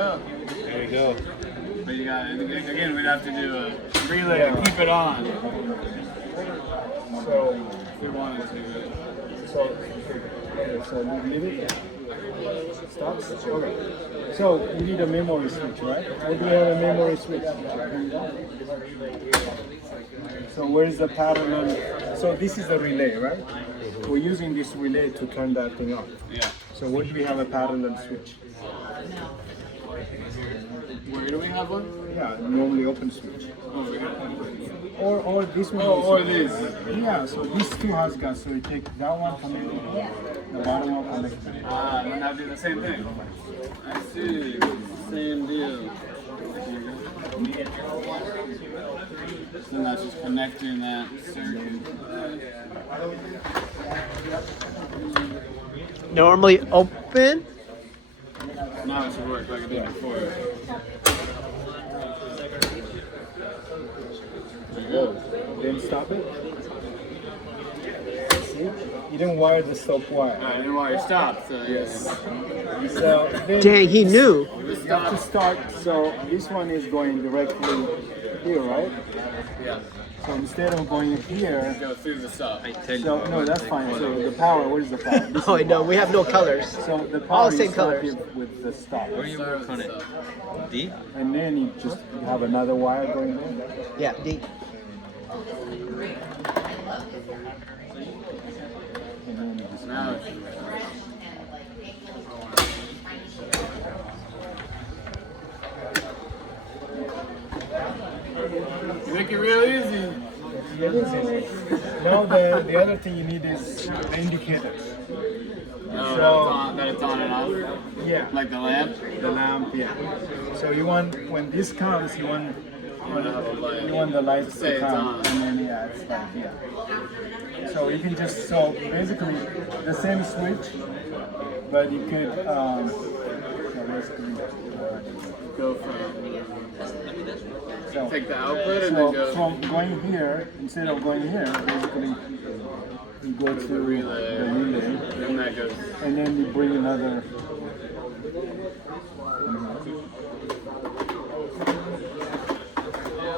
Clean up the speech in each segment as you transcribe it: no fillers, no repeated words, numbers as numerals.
go. There you go. But you got again. We'd have to do a relay to keep it on. So, If we wanted to. so leave it. Stops. Okay. So you need a memory switch, right? What do you have a memory switch? So where's the parallel? So this is the relay, right? We're using this relay to turn that thing on. Yeah. So where do we have a parallel switch? Where do we have one? Yeah, normally open switch. Over here. Or this one. Oh, or this. Yeah, so these two has gas, so we take that one, connect it, the bottom one, connect it. Ah, then I'll do the same thing. I see. Same deal. Then that's just connecting that circuit. Normally open. Now it should work like it did before. There you go. Then stop it. See? You didn't wire the stop wire. I didn't want to stop, so Yes. So then Dang, he knew. you have to start. So this one is going directly here, right? yeah, So instead of going here, go through the stop. so no, that's fine. So the power, what is the power? This Oh, is no, power. we have no colors. So the All power same is colors. started with the stop. Where do you work on it? D? And then you just have another wire going there. Yeah, D. And then you just Now it should work. You make it real easy. It is easy. Now the other thing you need is the indicators. No, that it's on and off. Yeah. Like the lamp. The lamp, yeah. So you want, when this comes, you want the lights Say to it's come, on. and then yeah, it's like yeah. So you can just, so basically the same switch, but you could so basically Go from. so Take the output and then so go. from going here, instead of going here, basically you go to the relay, Then that goes. and then you bring another.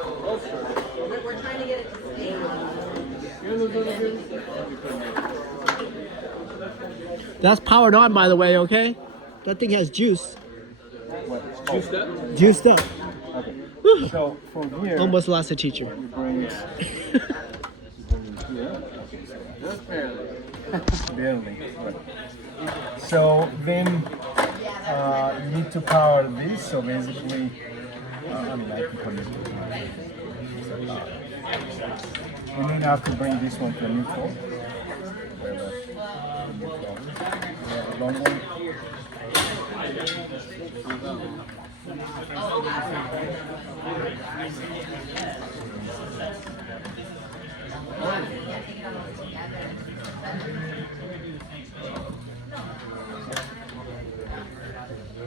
We're trying to get it to stay. That's powered on, by the way, okay? That thing has juice. What? Juiced up? Juiced up. Okay. Whew. So from here, Almost lost a teacher. you bring it here. Just barely. Barely. Right. So then you need to power this. So basically, I mean, I can connect it to my and then you have to bring this one to neutral. Wherever the neutral is. Yeah, long one.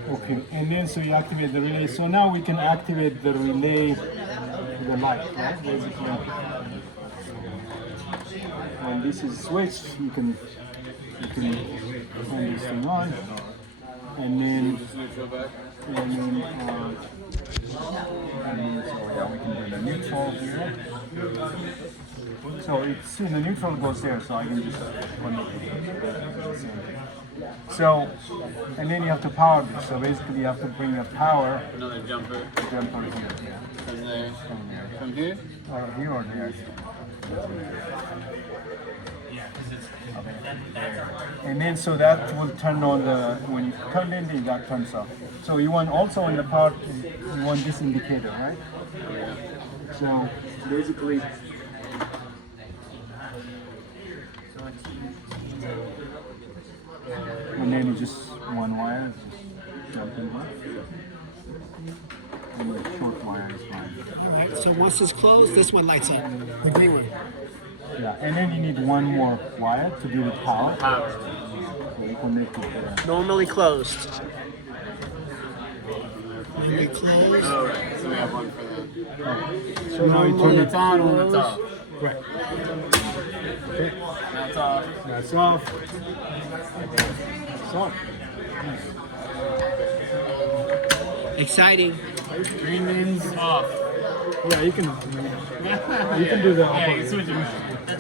Okay, and then so you activate the relay. So now we can activate the relay, the light, right? Basically. When this is switched, you can turn this thing on, and then so yeah, we can do the neutral here. So it's the neutral goes there, so I can just connect it. So, and then you have to power this. So basically, you have to bring a power Another jumper jumper here, from there. from there, From here? or here or there. And then so that will turn on the, when you turn in, that turns off. So you want also on the power, you want this indicator, right? So basically, and then you just one wire, just jump in one. And the short wire is fine. Alright, so once it's closed, this one lights up. The green one. Yeah, and then you need one more wire to give it power. Power. So you connect it there. Normally closed. Normally closed. Alright, so we have one for that. So now you turn When it it's on, when it's off. right. Okay. That's off. That's off. That's off. Exciting. Green means off. Yeah, you can do the Yeah, opposite. you can switch it.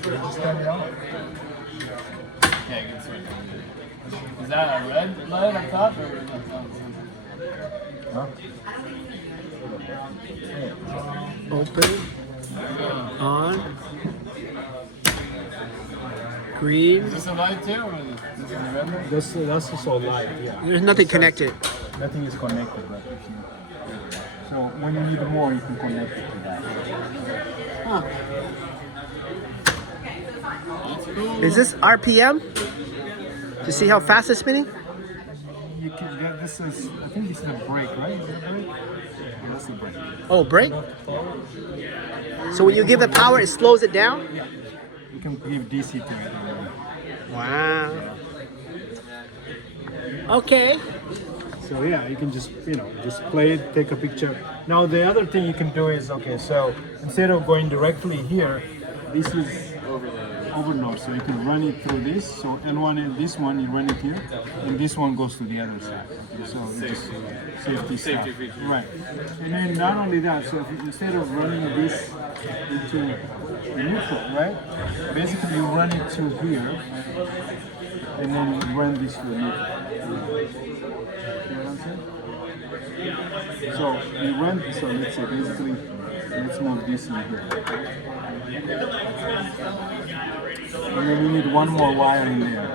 Just turn it on. Yeah, you can switch it. Is that a red light on top or is that Huh? Open. On. Green. Is this a light too? Or is this a red light? That's just all light, yeah. There's nothing connected. Nothing is connected, but if you, so when you need more, you can connect it to that. That's cool. Is this RPM? To see how fast it's spinning? You can, this is, I think this is a brake, right? Is that brake? Yeah, that's the brake. Oh, brake? So when you give it power, it slows it down? Yeah. You can give DC to it. Wow. Okay. So yeah, you can just, just play it, take a picture. Now the other thing you can do is, okay, so instead of going directly here, this is overload. So you can run it through this. So L1 and this one, you run it here, and this one goes to the other side. Okay, so it's just safety stuff. Right. And then not only that, so if you, instead of running this into neutral, right? Basically you run it to here, and then you run this to neutral. So we run, so let's say basically, let's move this in here. And then we need one more wire in there.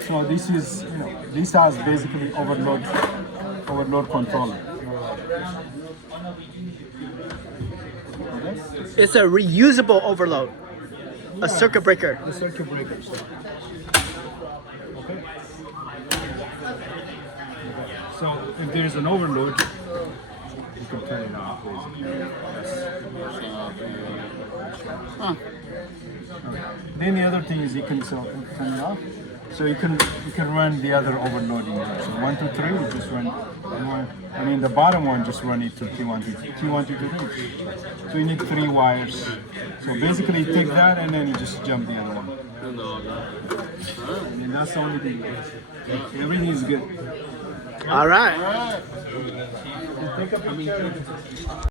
So this is, this has basically overload controller. Okay? It's a reusable overload. A circuit breaker. The circuit breakers. Okay. So if there is an overload, you can turn it off. Huh. Okay. Then the other thing is you can turn it off. So you can run the other overloading. So 1, 2, 3, you just run. I mean the bottom one just run it to T1, T2, T3. So you need 3 wires. So basically you take that and then you just jump the other one. And that's the only thing. Everything is good. All right. Alright. Take a picture.